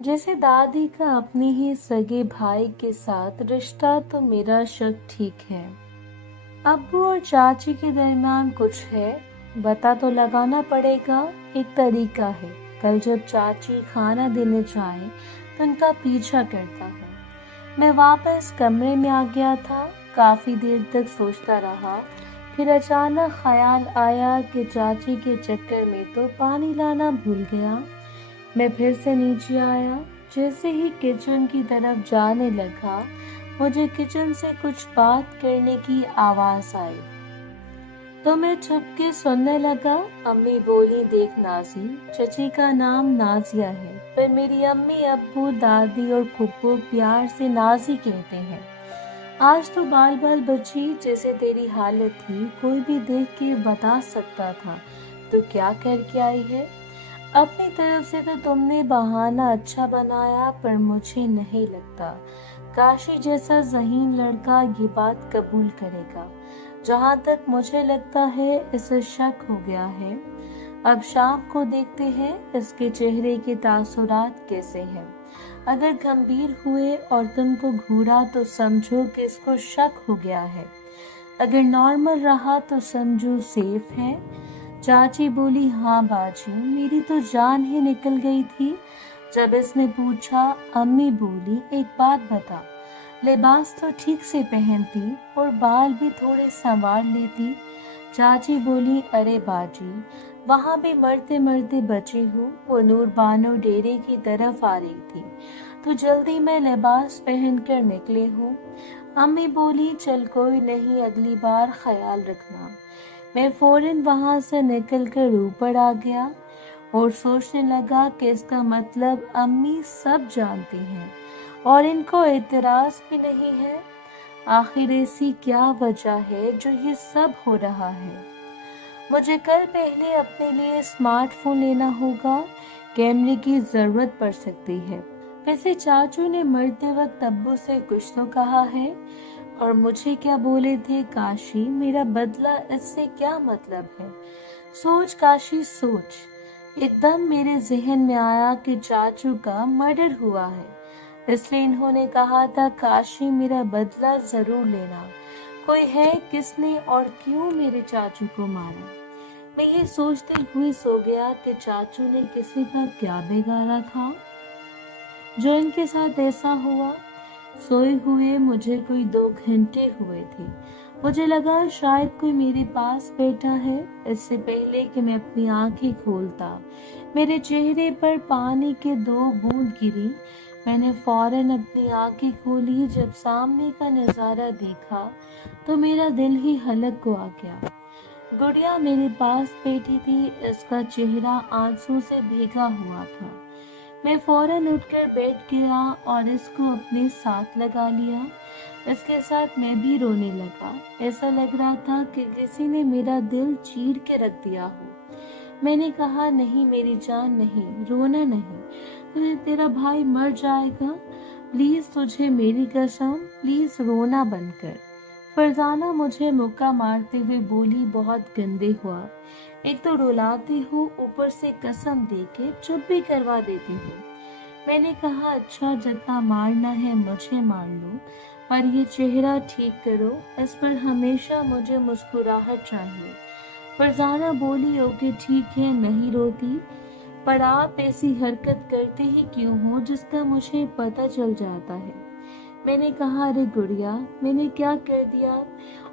जैसे दादी का अपने ही सगे भाई के साथ रिश्ता, तो मेरा शक ठीक है। अब्बू और चाची के दरमियान कुछ है, पता तो लगाना पड़ेगा। एक तरीका है, कल जब चाची खाना देने जाए तो उनका पीछा करता हूँ। मैं वापस कमरे में आ गया था, काफी देर तक सोचता रहा। फिर अचानक ख्याल आया कि चाची के चक्कर में तो पानी लाना भूल गया। मैं फिर से नीचे आया। जैसे ही किचन की तरफ जाने लगा, मुझे किचन से कुछ बात करने की आवाज आई, तो मैं चुपके सुनने लगा। अम्मी बोली, देख नाजी, चची का नाम नाजिया है, पर मेरी अम्मी, अब्बू, दादी और फुप्पो प्यार से नाजी कहते हैं। आज तो बाल बाल बची, जैसे तेरी हालत थी, कोई भी देख के बता सकता था तो क्या करके आई है। अपनी तरफ से तो तुमने बहाना अच्छा बनाया, पर मुझे नहीं लगता काशी जैसा ज़हीन लड़का ये बात कबूल करेगा। जहाँ तक मुझे लगता है, इसे शक हो गया है। अब शाम को देखते हैं इसके चेहरे के तासुरात कैसे हैं। अगर गंभीर हुए और तुमको घूरा तो समझो कि इसको शक हो गया है। अगर नॉर्मल रहा तो समझो सेफ है। चाची बोली, हाँ बाजी, मेरी तो जान ही निकल गई थी जब इसने पूछा। अम्मी बोली, एक बात बता, लिबास तो ठीक से पहनती और बाल भी थोड़े संवार लेती। चाची बोली, अरे बाजी, वहाँ भी मरते मरते बची हूँ। वो नूर बानो डेरे की तरफ आ रही थी तो जल्दी में लिबास पहनकर निकले हूँ। अम्मी बोली, चल कोई नहीं, अगली बार ख्याल रखना। मैं फौरन वहां से निकलकर ऊपर आ गया और सोचने लगा कि इसका मतलब अम्मी सब जानती हैं और इनको एतराज भी नहीं है। आखिर ऐसी क्या वजह है जो ये सब हो रहा है। मुझे कल पहले अपने लिए स्मार्टफोन लेना होगा, कैमरे की जरूरत पड़ सकती है। वैसे चाचू ने मरते वक्त अब्बू से कुछ तो कहा है, और मुझे क्या बोले थे काशी, मेरा बदला, इससे क्या मतलब है। सोच काशी सोच। एकदम मेरे जहन में आया कि चाचू का मर्डर हुआ है, इसलिए इन्होंने कहा था काशी मेरा बदला जरूर लेना। कोई है किसने और क्यों मेरे चाचू को मारा। मैं ये सोचते हुए सो गया कि चाचू ने किसी का क्या बिगाड़ा था जो इनके साथ ऐसा हुआ। सोए हुए मुझे कोई 2 घंटे हुए थे। मुझे लगा शायद कोई मेरे पास बैठा है। इससे पहले कि मैं अपनी आंखें खोलता, मेरे चेहरे पर पानी के 2 बूंद गिरी। मैंने फौरन अपनी आंखें खोली। जब सामने का नजारा देखा तो मेरा दिल ही हलक को आ गया। गुड़िया मेरे पास बैठी थी, इसका चेहरा आंसू से भीगा हुआ था। मैं फौरन उठकर बैठ गया और इसको अपने साथ लगा लिया। इसके साथ मैं भी रोने लगा। ऐसा लग रहा था कि किसी ने मेरा दिल चीर के रख दिया हो। मैंने कहा, नहीं मेरी जान, नहीं रोना नहीं, तेरा भाई मर जाएगा। प्लीज, तुझे मेरी कसम, प्लीज रोना बंद कर। फरजाना मुझे मुक्का मारते हुए बोली, बहुत गंदे हुआ। एक तो रुलाती हो, ऊपर से कसम देके चुप भी करवा देती हो। मैंने कहा, अच्छा जितना मारना है मुझे मार लो, पर ये चेहरा ठीक करो, इस पर हमेशा मुझे मुस्कुराहट चाहिए। फरजाना बोली, ओके ठीक है, नहीं रोती, पर आप ऐसी हरकत करते ही क्यों हो जिसका मुझे पता चल जाता है। मैंने कहा, अरे गुड़िया, मैंने क्या कर दिया,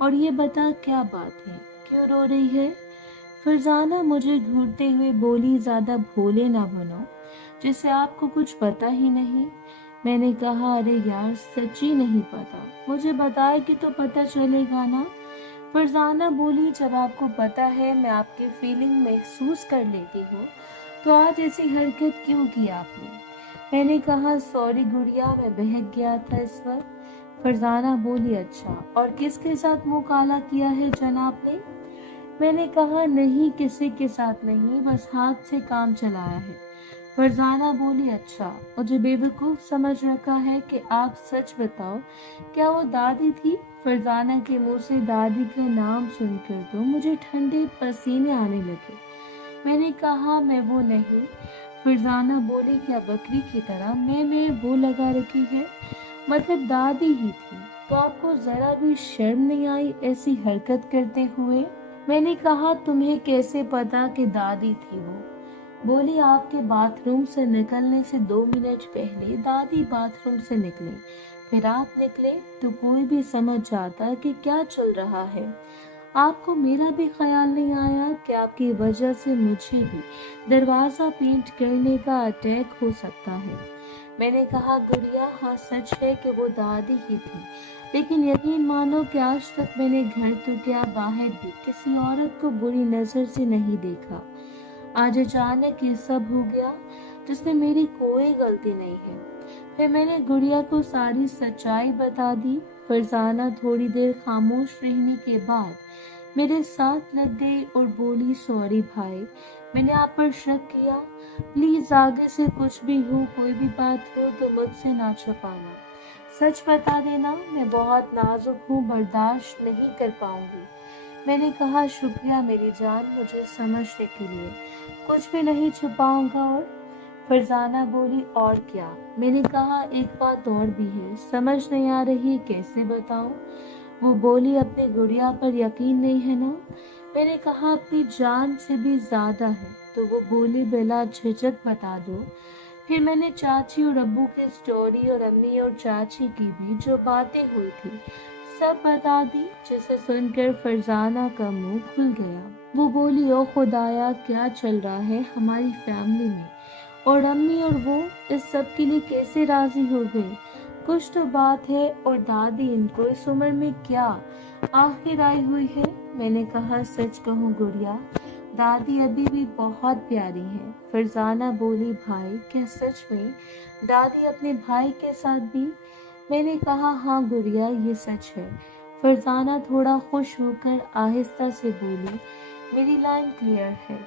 और ये बता क्या बात है, क्यों रो रही है। फरजाना मुझे घूरते हुए बोली, ज्यादा भोले ना बनो, जिससे आपको कुछ पता ही नहीं। मैंने कहा, अरे यार सच्ची नहीं पता, मुझे बताए कि तो पता चलेगा ना। फरजाना बोली, जब आपको पता है मैं आपकी फीलिंग महसूस कर लेती हूँ, तो आज ऐसी हरकत क्यों की आपने। मैंने कहा, सॉरी गुड़िया, मैं बहक गया था इस वक्त। फरजाना बोली, अच्छा, और किसके साथ मुंह काला किया है जनाब ने। मैंने कहा, नहीं किसी के साथ नहीं, बस हाथ से काम चलाया है। फरजाना बोली, अच्छा, मुझे बेवकूफ समझ रखा है कि आप सच बताओ, क्या वो दादी थी। फरजाना के मुंह से दादी का नाम सुनकर तो मुझे ठंडे पसीने आने लगे। मैंने कहा, मैं वो नहीं, फरजाना बोली, क्या बकरी की तरह मैं वो लगा रखी है? मतलब दादी ही थी, तो आपको जरा भी शर्म नहीं आई ऐसी हरकत करते हुए? मैंने कहा, तुम्हें कैसे पता कि दादी थी वो? बोली, आपके बाथरूम से निकलने से 2 मिनट पहले दादी बाथरूम से निकले, फिर आप निकले, तो कोई भी समझ जाता कि क्या चल रहा है। आपको मेरा भी ख्याल नहीं आया कि आपकी वजह से मुझे भी दरवाजा पेंट करने का अटैक हो सकता है। मैंने कहा, गुड़िया, हाँ सच है कि वो दादी ही थी, लेकिन यकीन मानो कि आज तक मैंने घर तो क्या बाहर भी किसी औरत को बुरी नजर से नहीं देखा। आज अचानक ये सब हो गया जिसमें मेरी कोई गलती नहीं है। फिर मैंने गुड़िया को सारी सच्चाई बता दी। फरजाना थोड़ी देर खामोश रहने के बाद मेरे साथ लग गई और बोली, सॉरी भाई, मैंने आप पर शक किया। प्लीज आगे से कुछ भी हो, कोई भी बात हो तो मुझसे ना छुपाना, सच बता देना, मैं बहुत नाजुक हूँ, बर्दाश्त नहीं कर पाऊंगी। मैंने कहा, शुक्रिया मेरी जान, मुझे समझने के लिए, कुछ भी नहीं छुपाऊंगा। और फरजाना बोली, और क्या? मैंने कहा, एक बात और भी है, समझ नहीं आ रही कैसे बताऊं। वो बोली, अपनी गुड़िया पर यकीन नहीं है ना? मैंने कहा, अपनी जान से भी ज्यादा है। तो वो बोली, बिला झिझक बता दो। फिर मैंने चाची और अब्बू की स्टोरी और अम्मी और चाची की भी जो बातें हुई थी सब बता दी, जिसे सुनकर फरजाना का मुंह खुल गया। वो बोली, ओ खुदाया, क्या चल रहा है हमारी फैमिली में, और अम्मी और वो इस सब के लिए कैसे राजी हो गई? कुछ तो बात है, और दादी इनको इस उम्र में क्या आखिर आई हुई है? मैंने कहा, सच कहूँ गुड़िया, दादी अभी भी बहुत प्यारी है। फरजाना बोली, भाई, क्या सच में दादी अपने भाई के साथ भी? मैंने कहा, हाँ गुड़िया, ये सच है। फरजाना थोड़ा खुश होकर आहिस्ता से बोली, मेरी लाइन क्लियर है।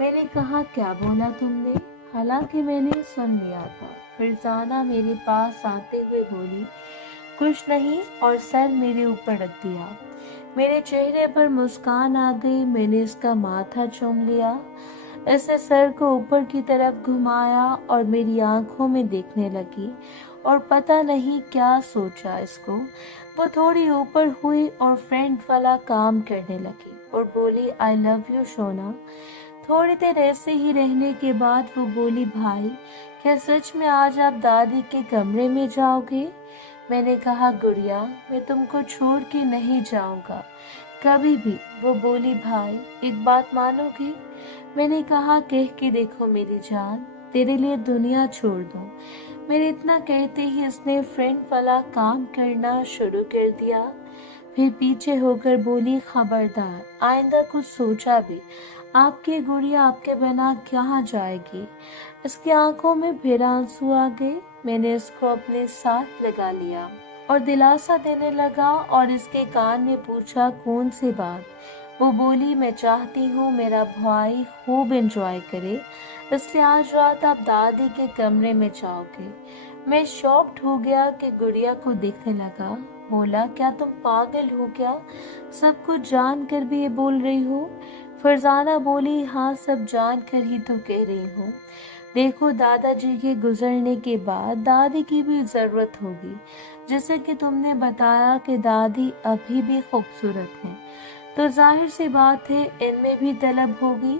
मैंने कहा, क्या बोला तुमने? हालांकि मैंने सुन लिया था। फरजाना मेरे पास आते हुए बोली, कुछ नहीं, और सर मेरे ऊपर रख दिया। मेरे चेहरे पर मुस्कान आ गई। मैंने इसका माथा चूम लिया, ऐसे सर को ऊपर की तरफ घुमाया और मेरी आंखों में देखने लगी, और पता नहीं क्या सोचा इसको। वो थोड़ी ऊपर हुई और फ्रेंड वाला काम करने लगी और बोली, आई लव यू सोना। थोड़ी देर ऐसे ही रहने के बाद वो बोली, भाई, क्या सच में आज आप दादी के कमरे में जाओगे? मैंने कहा, गुड़िया, मैं तुमको छोड़ के नहीं जाऊंगा कभी भी। वो बोली, भाई, एक बात मानोगी? मैंने कहा, कह के देखो मेरी जान, तेरे लिए दुनिया छोड़ दूं। मेरे इतना कहते ही इसने फ्रेंड वाला काम करना शुरू कर दिया। फिर पीछे होकर बोली, खबरदार, आइंदा कुछ सोचा भी, आपकी गुड़िया आपके बिना कहाँ जाएगी? इसकी आंखों में फिर आंसू आ गए। मैंने इसको अपने साथ लगा लिया और दिलासा देने लगा और इसके कान में पूछा, कौन सी बात? वो बोली, मैं चाहती हूँ मेरा भाई खूब एंजॉय करे, इसलिए आज रात आप दादी के कमरे में जाओगे। मैं शॉक्ड हो गया कि गुड़िया को देखने लगा। बोला, क्या तुम पागल हो क्या? सब कुछ जान कर भी ये बोल रही हो? फरजाना बोली, हाँ, सब जान कर ही तो कह रही हूँ। देखो, दादाजी के गुजरने के बाद दादी की भी जरूरत होगी। जैसे कि तुमने बताया कि दादी अभी भी खूबसूरत हैं, तो जाहिर सी बात है इनमें भी तलब होगी।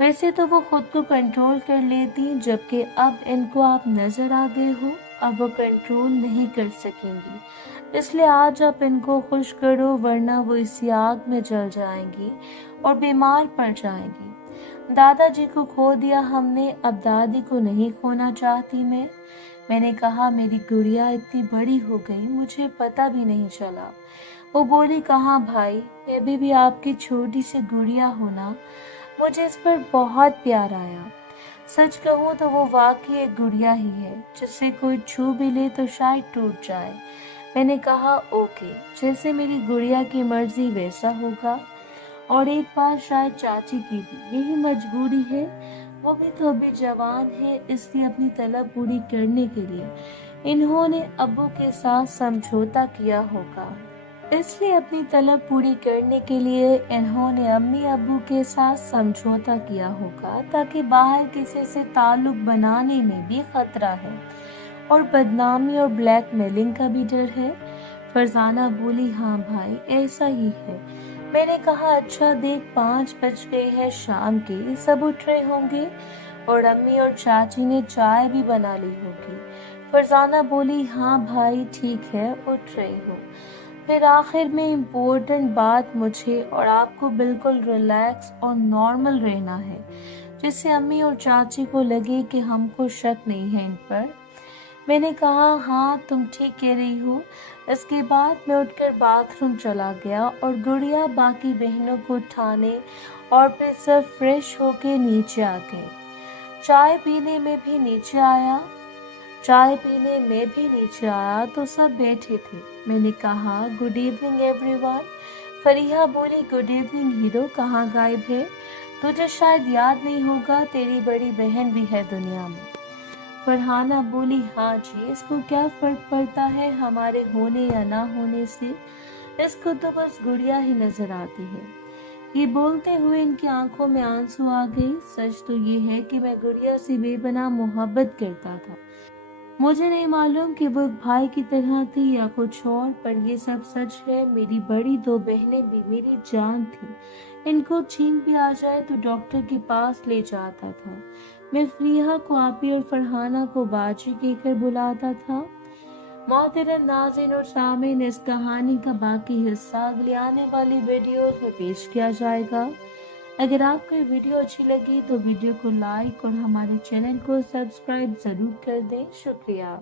वैसे तो वो खुद को कंट्रोल कर लेती, जबकि अब इनको आप नजर आ गए हो, अब वो कंट्रोल नहीं कर सकेंगी। इसलिए आज आप इनको खुश करो, वरना वो इसी आग में जल जाएंगी और बीमार पड़ जाएंगी। दादाजी को खो दिया हमने, अब दादी को नहीं खोना चाहती मैं। मैंने कहा, मेरी गुड़िया इतनी बड़ी हो गई, मुझे पता भी नहीं चला। वो बोली, कहाँ भाई, मैं भी आपकी छोटी सी गुड़िया हूँ ना। मुझे इस पर बहुत प्यार आया। सच कहूँ तो वो वाकई एक गुड़िया ही है, जिसे कोई छू भी ले तो शायद टूट जाए। मैंने कहा, ओके, जैसे मेरी गुड़िया की मर्जी वैसा होगा। और एक बार शायद चाची की भी यही मजबूरी है, वो भी तो अभी जवान है, इसलिए अपनी तलब पूरी करने के लिए इन्होंने अब्बू के साथ समझौता किया होगा। اس لیے اپنی طلب پوری کرنے کے لیے انہوں نے امی ابو کے ساتھ سمجھوتا کیا ہوگا، تاکہ باہر کسی سے تعلق بنانے میں بھی خطرہ ہے اور بدنامی اور بلیک میلنگ کا بھی ڈر ہے۔ فرزانہ بولی ہاں بھائی ایسا ہی ہے۔ میں نے کہا اچھا دیکھ 5 بج گئے ہیں شام کے، سب اٹھ رہے ہوں گے اور امی اور چاچی نے چائے بھی بنا لی ہوگی۔ فرزانہ بولی ہاں بھائی ٹھیک ہے اٹھ رہے ہو۔ پھر آخر میں امپورٹنٹ بات مجھے اور آپ کو بالکل ریلیکس اور نارمل رہنا ہے، جس سے امی اور چاچی کو لگے کہ ہم کو شک نہیں ہے ان پر۔ میں نے کہا ہاں تم ٹھیک کہہ رہی ہو۔ اس کے بعد میں اٹھ کر باتھ روم چلا گیا اور گڑیا باقی بہنوں کو اٹھانے اور پھر سب فریش ہو کے نیچے آ گئے۔ چائے پینے میں بھی نیچے آیا تو سب بیٹھے تھے۔ میں نے کہا good evening every one. Fariha بولی گڈ ایوننگ ہیرو، کہاں غائب ہے؟ تجھے شاید یاد نہیں ہوگا تیری بڑی بہن بھی ہے دنیا میں۔ فرحانہ بولی ہاں جی، اس کو کیا فرق پڑتا ہے ہمارے ہونے یا نہ ہونے سے، اس کو تو بس گڑیا ہی نظر آتی ہے۔ یہ بولتے ہوئے ان کی آنکھوں میں آنسو آ گئی۔ سچ تو یہ ہے کہ میں گڑیا سے بے پناہ محبت کرتا تھا۔ مجھے نہیں معلوم کہ وہ ایک بھائی کی طرح تھی یا کچھ اور، پر یہ سب سچ ہے۔ میری بڑی 2 بہنیں بھی میری جان تھیں۔ ان کو چھینک بھی آ جائے تو ڈاکٹر کے پاس لے جاتا تھا۔ میں فریحہ کو آپی اور فرحانہ کو باجی کہہ کر بلاتا تھا۔ محترم ناظرین اور سامعین، اس کہانی کا باقی حصہ اگلی آنے والی ویڈیوز میں پیش کیا جائے گا۔ اگر آپ کو یہ ویڈیو اچھی لگی تو ویڈیو کو لائک اور ہمارے چینل کو سبسکرائب ضرور کر دیں۔ شکریہ۔